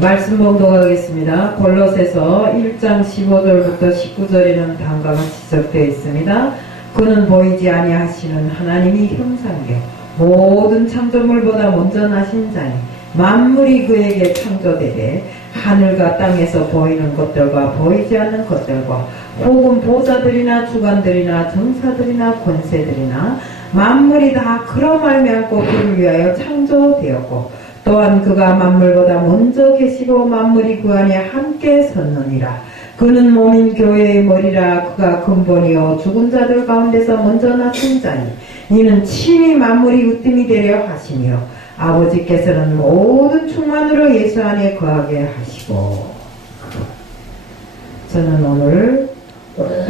말씀 봉독하겠습니다. 골로새서 1장 15절부터 19절에는 다음과 같이 지적되어 있습니다. 그는 보이지 아니하시는 하나님이 형상이요 모든 창조물보다 먼저 나신 자니 만물이 그에게 창조되되 하늘과 땅에서 보이는 것들과 보이지 않는 것들과 혹은 보좌들이나 주관들이나 정사들이나 권세들이나 만물이 다 그로 말미암고 그를 위하여 창조되었고 또한 그가 만물보다 먼저 계시고 만물이 그 안에 함께 섰느니라. 그는 몸인 교회의 머리라. 그가 근본이요 죽은 자들 가운데서 먼저 나신 자니 이는 친히 만물이 으뜸이 되려 하시며 아버지께서는 모든 충만으로 예수 안에 거하게 하시고. 저는 오늘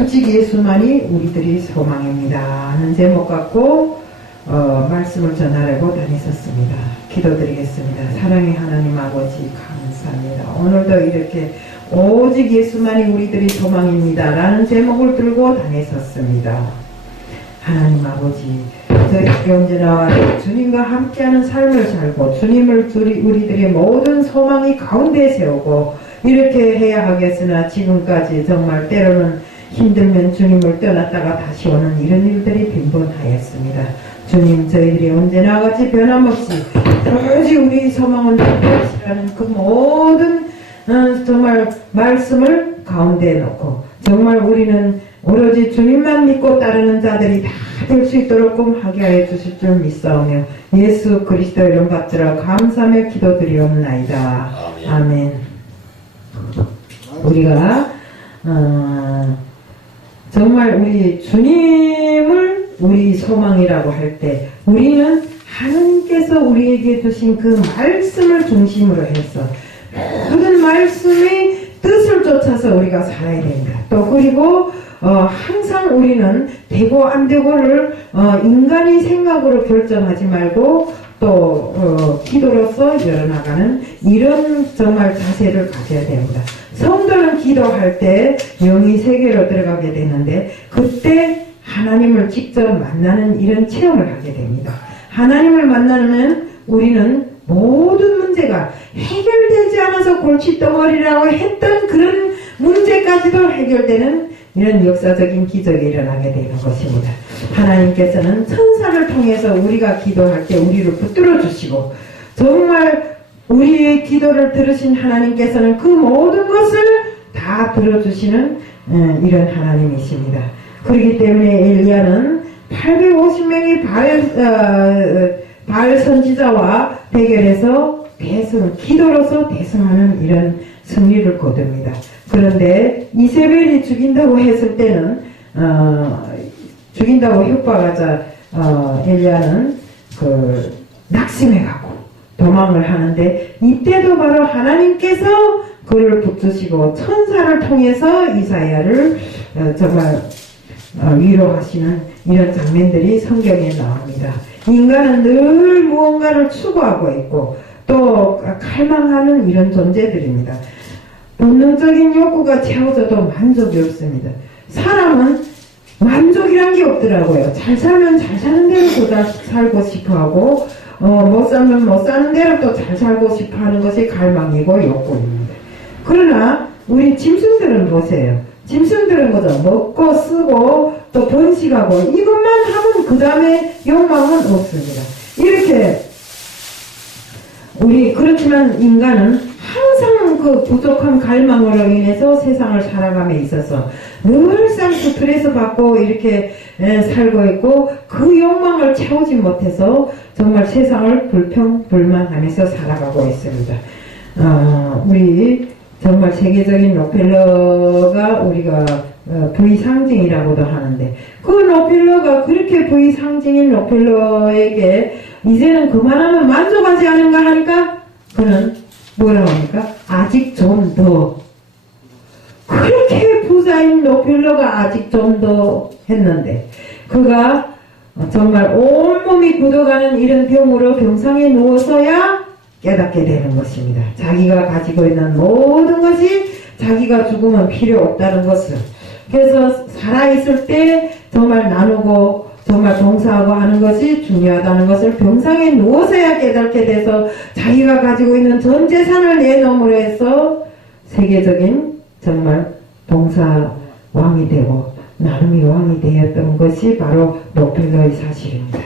오직 예수만이 우리들이 소망입니다 하는 제목 갖고 말씀을 전하려고 다녔었습니다. 기도드리겠습니다. 사랑의 하나님 아버지 감사합니다. 오늘도 이렇게 오직 예수만이 우리들이 소망입니다 라는 제목을 들고 다녔었습니다. 하나님 아버지, 저희 언제나 주님과 함께하는 삶을 살고 주님을 우리들의 모든 소망이 가운데 세우고 이렇게 해야 하겠으나 지금까지 정말 때로는 힘들면 주님을 떠났다가 다시 오는 이런 일들이 빈번하였습니다. 주님, 저희들이 언제나 같이 변함없이 오직 우리 소망은 하시라는 그 모든 정말 말씀을 가운데에 놓고 정말 우리는 오로지 주님만 믿고 따르는 자들이 다 될 수 있도록 하게 하여 주실 줄 믿사오며 예수 그리스도 이름 받들어 감사하며 기도드리옵나이다. 아멘. 우리가 정말 우리 주님을 우리 소망이라고 할 때 우리는 하나님께서 우리에게 주신 그 말씀을 중심으로 해서 모든 말씀의 뜻을 쫓아서 우리가 살아야 됩니다. 또 그리고 항상 우리는 되고 안 되고를 인간의 생각으로 결정하지 말고 또 기도로서 열어나가는 이런 정말 자세를 가져야 됩니다. 성도는 기도할 때 영이 세계로 들어가게 되는데 그때 하나님을 직접 만나는 이런 체험을 하게 됩니다. 하나님을 만나면 우리는 모든 문제가 해결되지 않아서 골칫덩어리라고 했던 그런 문제까지도 해결되는 이런 역사적인 기적이 일어나게 되는 것입니다. 하나님께서는 천사를 통해서 우리가 기도할 때 우리를 붙들어 주시고 정말 우리의 기도를 들으신 하나님께서는 그 모든 것을 다 들어주시는 이런 하나님이십니다. 그렇기 때문에 엘리야는 850명의 바알 선지자와 대결해서 기도로서 대승하는 이런 승리를 거둡니다. 그런데 이세벨이 죽인다고 했을 때는 죽인다고 협박하자 엘리야는 낙심해가고 도망을 하는데 이때도 바로 하나님께서 그를 붙드시고 천사를 통해서 이사야를 정말 위로하시는 이런 장면들이 성경에 나옵니다. 인간은 늘 무언가를 추구하고 있고 또 갈망하는 이런 존재들입니다. 본능적인 욕구가 채워져도 만족이 없습니다. 사람은 만족이란 게 없더라고요. 잘 살면 잘 사는 대로 더 살고 싶어하고 못 살면 못 사는 대로 또 잘 살고 싶어하는 것이 갈망이고 욕구입니다. 그러나 우리 짐승들은 보세요. 짐승들은 뭐죠? 먹고 쓰고 또 번식하고 이것만 하면 그 다음에 욕망은 없습니다. 이렇게 그렇지만 인간은 항상 그 부족한 갈망으로 인해서 세상을 살아감에 있어서 늘상 스트레스 받고 이렇게 살고 있고 그 욕망을 채우지 못해서 정말 세상을 불평불만하면서 살아가고 있습니다. 우리 정말 세계적인 록펠러가 우리가 부의 상징이라고도 하는데 그 록펠러가 그렇게 부의 상징인 록펠러에게 이제는 그만하면 만족하지 않은가 하니까 그는 뭐라고 합니까? 아직 좀 더 그렇게 부자인 록펠러가 아직 좀 더 했는데 그가 정말 온몸이 굳어가는 이런 병으로 병상에 누워서야 깨닫게 되는 것입니다. 자기가 가지고 있는 모든 것이 자기가 죽으면 필요 없다는 것을. 그래서 살아있을 때 정말 나누고 정말 봉사하고 하는 것이 중요하다는 것을 병상에 누워서야 깨닫게 돼서 자기가 가지고 있는 전 재산을 내놓음으로 해서 세계적인 정말 봉사 왕이 되고 나름의 왕이 되었던 것이 바로 록펠러의 사실입니다.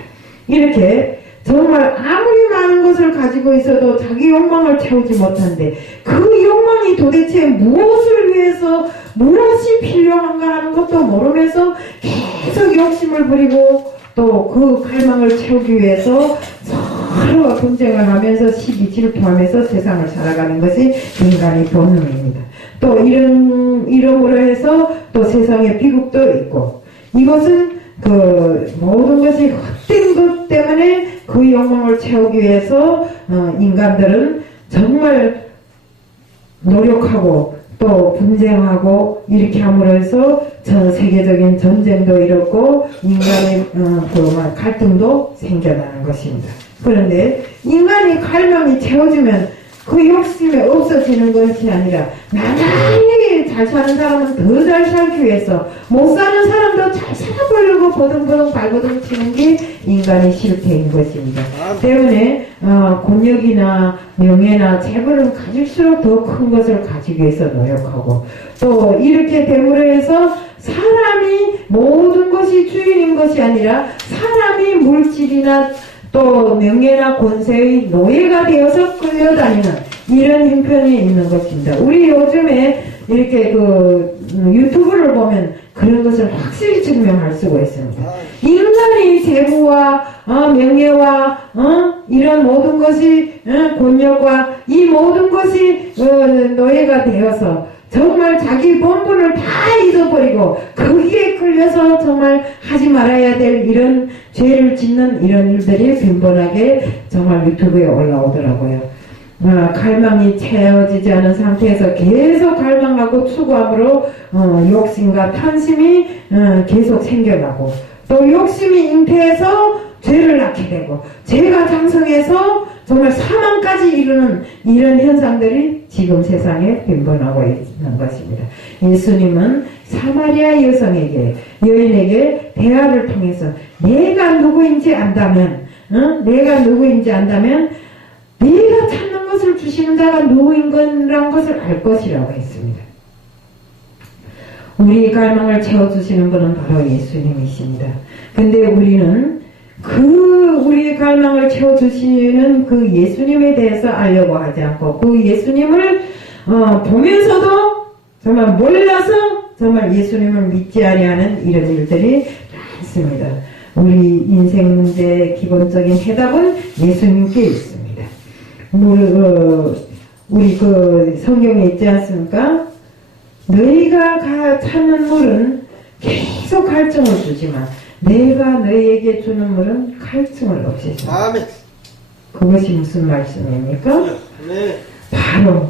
이렇게 정말 아무리 많은 것을 가지고 있어도 자기 욕망을 채우지 못한데 그 욕망이 도대체 무엇을 위해서 무엇이 필요한가 하는 것도 모르면서 계속 욕심을 부리고 또 그 갈망을 채우기 위해서 서로 분쟁을 하면서 시기 질투하면서 세상을 살아가는 것이 인간의 본능입니다. 또 이름으로 해서 또 세상에 비극도 있고 이것은 그 모든 것이 헛된 것 때문에 그 욕망을 채우기 위해서 인간들은 정말 노력하고 또 분쟁하고 이렇게 함으로 해서 전 세계적인 전쟁도 이렇고 인간의 그 갈등도 생겨나는 것입니다. 그런데 인간의 갈망이 채워지면 그 욕심이 없어지는 것이 아니라 나날이 잘 사는 사람은 더 잘 살기 위해서 못 사는 사람도 잘 살아보려고 보등보등 발버둥 치는 게 인간의 실태인 것입니다. 때문에 권력이나 명예나 재물은 가질수록 더 큰 것을 가지기 위해서 노력하고 또 이렇게 됨으로 해서 사람이 모든 것이 주인인 것이 아니라 사람이 물질이나 또 명예나 권세의 노예가 되어서 끌려다니는 이런 형편이 있는 것입니다. 우리 요즘에 이렇게 그 유튜브를 보면 그런 것을 확실히 증명할 수가 있습니다. 인간의 재부와 명예와 이런 모든 것이 권력과 이 모든 것이 노예가 되어서 정말 자기 본분을 다 잊어버리고 거기에 끌려서 정말 하지 말아야 될 이런 죄를 짓는 이런 일들이 빈번하게 정말 유튜브에 올라오더라고요. 갈망이 채워지지 않은 상태에서 계속 갈망하고 추구함으로 욕심과 탐심이 계속 생겨나고 또 욕심이 잉태해서 죄를 낳게 되고 죄가 장성해서 정말 사망까지 이르는 이런 현상들이 지금 세상에 빈번하고 있는 것입니다. 예수님은 사마리아 여인에게 대화를 통해서 내가 누구인지 안다면 내가 찾는 것을 주시는 자가 누구인 거란 것을 알 것이라고 했습니다. 우리의 갈망을 채워주시는 분은 바로 예수님이십니다. 근데 우리는 우리의 갈망을 채워주시는 그 예수님에 대해서 알려고 하지 않고 그 예수님을 보면서도 정말 몰라서 정말 예수님을 믿지 아니하는 이런 일들이 많습니다. 우리 인생 문제의 기본적인 해답은 예수님께 있습니다. 우리 그 성경에 있지 않습니까? 너희가 찾는 물은 계속 갈증을 주지만 내가 너희에게 주는 물은 갈증을 없애준다. 아멘. 그것이 무슨 말씀입니까? 네. 바로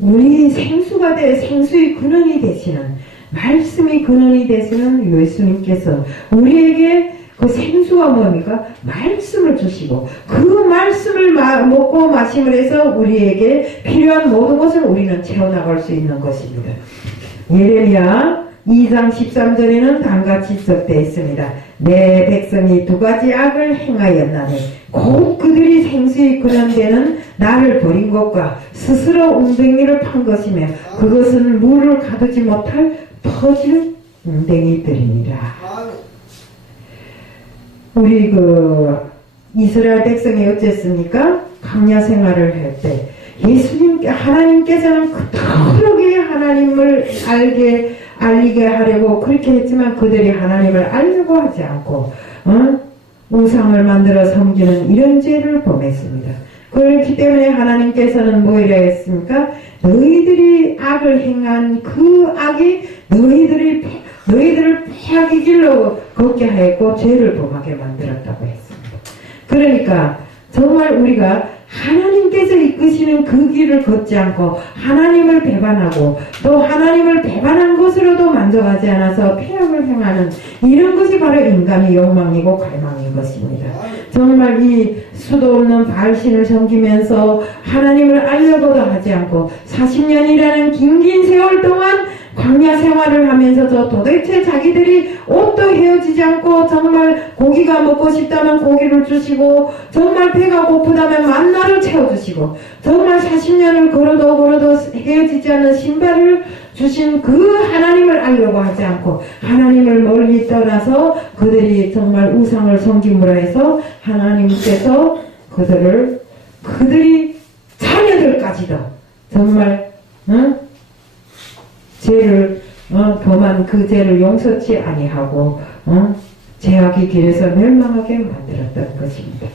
우리 생수의 근원이 되시는 말씀이 근원이 되시는 예수님께서 우리에게 그 생수가 뭡니까? 말씀을 주시고 그 말씀을 먹고 마심을 해서 우리에게 필요한 모든 것을 우리는 채워나갈 수 있는 것입니다. 예레미야 2장 13절에는 다음같이 기록되어 있습니다. 내 백성이 두 가지 악을 행하였나니 곧 그들이 생수의 근원되는 나를 버린 것과 스스로 웅덩이를 판 것이며 그것은 물을 가두지 못할 터질 웅덩이들이니라. 우리 이스라엘 백성이 어쨌습니까? 광야 생활을 할 때 하나님께서는 그토록이 하나님을 알리게 하려고 그렇게 했지만 그들이 하나님을 알려고 하지 않고 우상을 만들어 섬기는 이런 죄를 범했습니다. 그렇기 때문에 하나님께서는 뭐이라 했습니까? 너희들이 악을 행한 그 악이 너희들을 패악의 길로 걷게 하였고 죄를 범하게 만들었다고 했습니다. 그러니까 정말 우리가 하나님께서 이끄시는 그 길을 걷지 않고 하나님을 배반하고 또 하나님을 배반한 것으로도 만족하지 않아서 폐역을 행하는 이런 것이 바로 인간의 욕망이고 갈망인 것입니다. 정말 이 수도 없는 바알신을 섬기면서 하나님을 알려고도 하지 않고 40년이라는 긴 세월 동안 광야 생활을 하면서도 도대체 자기들이 옷도 헤어지지 않고 정말 고기가 먹고 싶다면 고기를 주시고 정말 배가 고프다면 만나를 채워주시고 정말 40년을 걸어도 헤어지지 않는 신발을 주신 그 하나님을 알려고 하지 않고 하나님을 멀리 떠나서 그들이 정말 우상을 섬김으로 해서 하나님께서 그들이 자녀들까지도 정말 죄를 범한 그 죄를 용서치 아니하고 죄악의 길에서 멸망하게 만들었던 것입니다.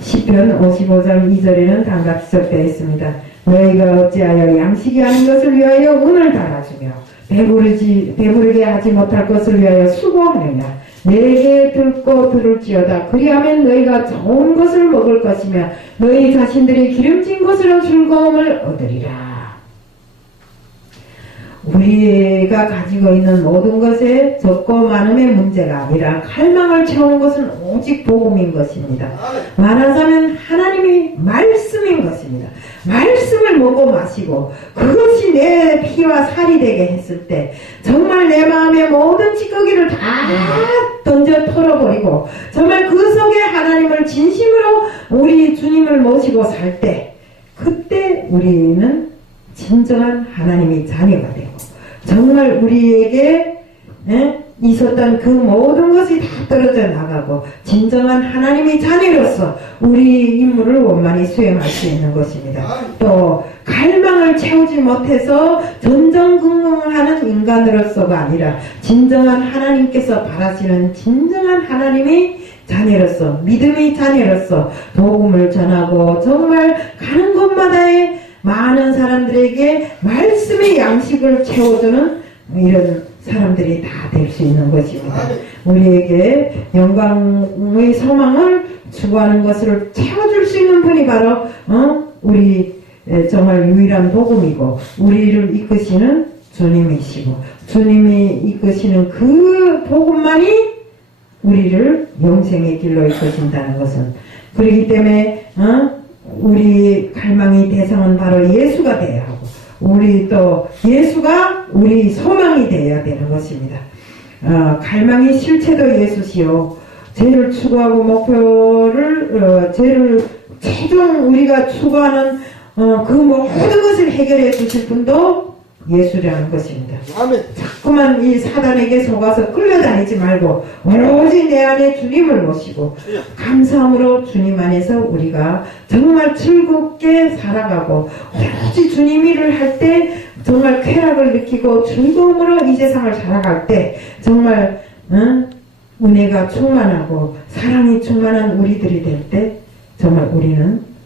시편 55장 2절에는 다음같이 적되어 있습니다. 너희가 어찌하여 양식이 아닌 것을 위하여 운을 달아주며 배부르게 하지 못할 것을 위하여 수고하느냐. 내게 듣고 들을지어다. 그리하면 너희가 좋은 것을 먹을 것이며 너희 자신들이 기름진 것으로 즐거움을 얻으리라. 우리가 가지고 있는 모든 것에 적고 많음의 문제가 아니라 갈망을 채우는 것은 오직 복음인 것입니다. 말하자면 하나님이 말씀인 것입니다. 말씀을 먹고 마시고 그것이 내 피와 살이 되게 했을 때 정말 내 마음의 모든 찌꺼기를 다 던져 털어버리고 정말 그 속에 하나님을 진심으로 우리 주님을 모시고 살 때 그때 우리는 진정한 하나님의 자녀가 되고 정말 우리에게 있었던 그 모든 것이 다 떨어져 나가고 진정한 하나님의 자녀로서 우리 임무를 원만히 수행할 수 있는 것입니다. 또 갈망을 채우지 못해서 전전긍긍하는 인간으로서가 아니라 진정한 하나님께서 바라시는 진정한 하나님의 자녀로서 믿음의 자녀로서 복음을 전하고 정말 가는 곳마다에 많은 사람들에게 말씀의 양식을 채워주는 이런 사람들이 다 될 수 있는 것입니다. 우리에게 영광의 소망을 추구하는 것을 채워줄 수 있는 분이 바로 우리 정말 유일한 복음이고 우리를 이끄시는 주님이시고 주님이 이끄시는 그 복음만이 우리를 영생의 길로 이끄신다는 것은 그렇기 때문에 우리 갈망의 대상은 바로 예수가 되어야 하고 우리 또 예수가 우리 소망이 되어야 되는 것입니다. 갈망의 실체도 예수시요 죄를 추구하고 목표를 죄를 최종 우리가 추구하는 그 모든 것을 해결해 주실 분도 예수라는 것입니다. 자꾸만 이 사단에게 속아서 끌려다니지 말고 오로지 내 안에 주님을 모시고 감사함으로 주님 안에서 우리가 정말 즐겁게 살아가고 오로지 주님 일을 할 때 정말 쾌락을 느끼고 즐거움으로 이 세상을 살아갈 때 정말 은혜가 충만하고 사랑이 충만한 우리들이 될 때 정말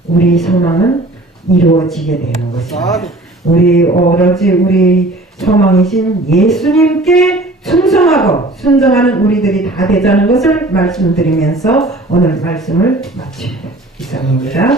우리 소망은 이루어지게 되는 것입니다. 우리 오로지 우리 소망이신 예수님께 충성하고 순종하는 우리들이 다 되자는 것을 말씀드리면서 오늘 말씀을 마칩니다. 이상입니다.